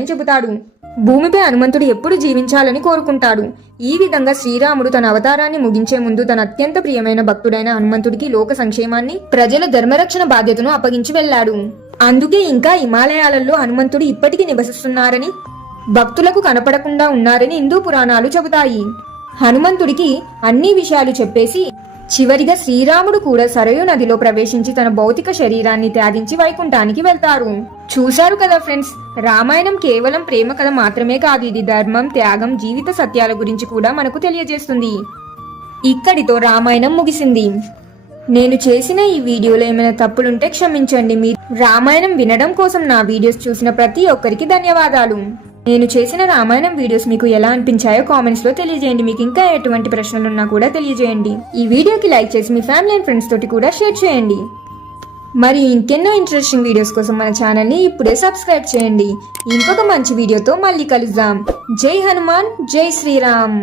అని చెబుతాడు. భూమిపై హనుమంతుడు ఎప్పుడు జీవించాలని కోరుకుంటాడు. ఈ విధంగా శ్రీరాముడు తన అవతారాన్ని ముగించే ముందు తన అత్యంత ప్రియమైన భక్తుడైన హనుమంతుడికి లోక సంక్షేమాన్ని, ప్రజల ధర్మరక్షణ బాధ్యతను అప్పగించి వెళ్లాడు. అందుకే ఇంకా హిమాలయాలలో హనుమంతుడు ఇప్పటికీ నివసిస్తున్నారని, భక్తులకు కనపడకుండా ఉన్నారని హిందూ పురాణాలు చెబుతాయి. హనుమంతుడికి అన్ని విషయాలు చెప్పేసి చివరిగా శ్రీరాముడు కూడా సరయూ నదిలో ప్రవేశించి తన భౌతిక శరీరాన్ని త్యాగించి వైకుంఠానికి వెళ్తారు. చూశారు కదా ఫ్రెండ్స్, రామాయణం కేవలం ప్రేమ కథ మాత్రమే కాదు, ఇది ధర్మం, త్యాగం, జీవిత సత్యాల గురించి కూడా మనకు తెలియజేస్తుంది. ఇక్కడితో రామాయణం ముగిసింది. నేను చేసిన ఈ వీడియోలో ఏమైనా తప్పులుంటే క్షమించండి. మీరు రామాయణం వినడం కోసం నా వీడియోస్ చూసిన ప్రతి ఒక్కరికి ధన్యవాదాలు. నేను చేసిన రామాయణం వీడియోస్ మీకు ఎలా అనిపించాయో కామెంట్స్ లో తెలియజేయండి. మీకు ఇంకా ఎటువంటి ప్రశ్నలున్నా కూడా తెలియజేయండి. ఈ వీడియోకి లైక్ చేసి మీ ఫ్యామిలీ అండ్ ఫ్రెండ్స్ తోటి కూడా షేర్ చేయండి. మరియు ఇంకెన్నో ఇంట్రెస్టింగ్ వీడియోస్ కోసం మన ఛానల్ ని ఇప్పుడే సబ్స్క్రైబ్ చేయండి. ఇంకొక మంచి వీడియోతో మళ్ళీ కలుద్దాం. జై హనుమాన్, జై శ్రీరామ్.